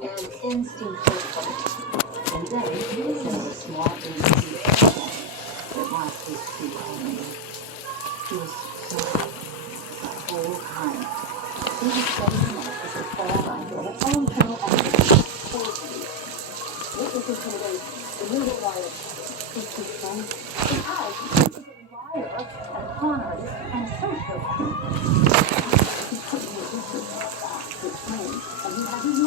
and instinctive. And then there was a small empty that lost his feet only. He was so happy the whole time. He was setting him up as a fall under the phone call on the forgery. Witnesses were waiting. The little liar was his friend. The house was a liar, a con artist, and sociopath. He couldn't resist his back to his friend, and he had his